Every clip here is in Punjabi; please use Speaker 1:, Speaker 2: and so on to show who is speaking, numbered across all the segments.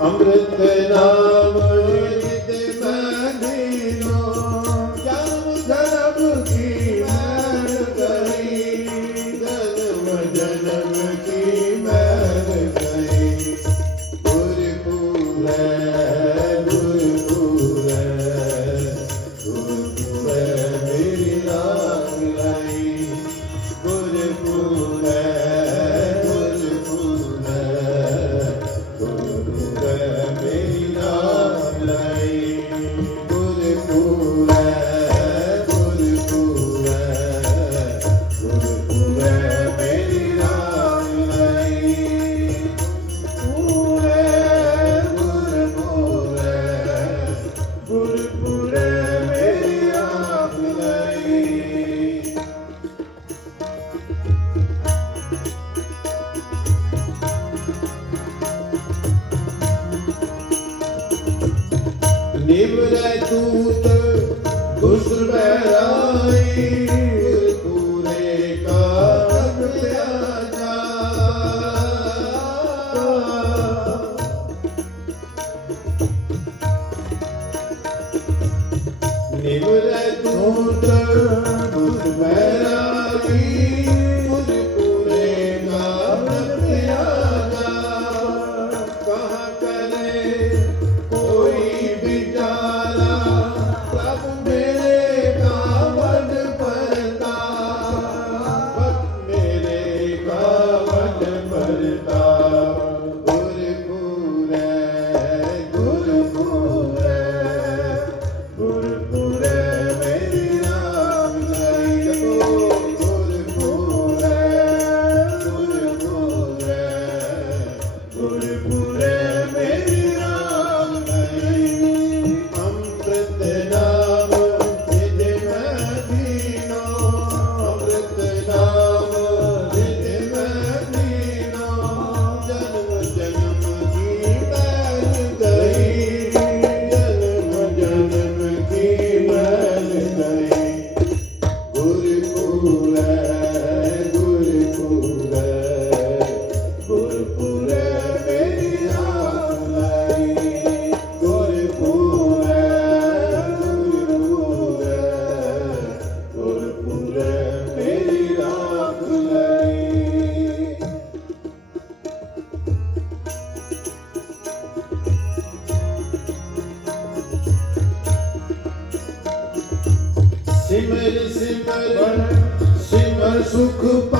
Speaker 1: ਅੰਮ੍ਰਿਤ ਨਾਮ ਨਿਮਰੈ ਦੂਤ ਗੁਸਰ ਬਹਿਰਾਈ ਪੂਰੇ ਕਾਰਨ ਪਿਆਜਾ ਨਿਮਰੈ ਦੂਤ ਗੁਸਰ ਬਹਿਰਾਈ simar simar simar sukh pa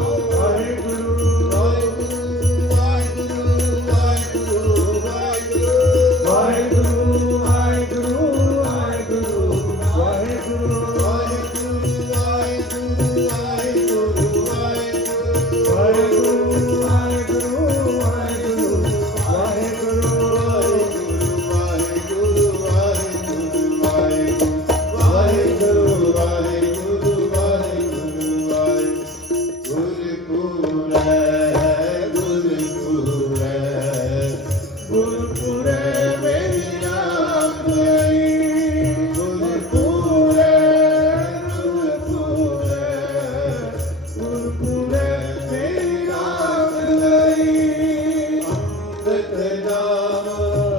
Speaker 2: 아 이!
Speaker 1: oh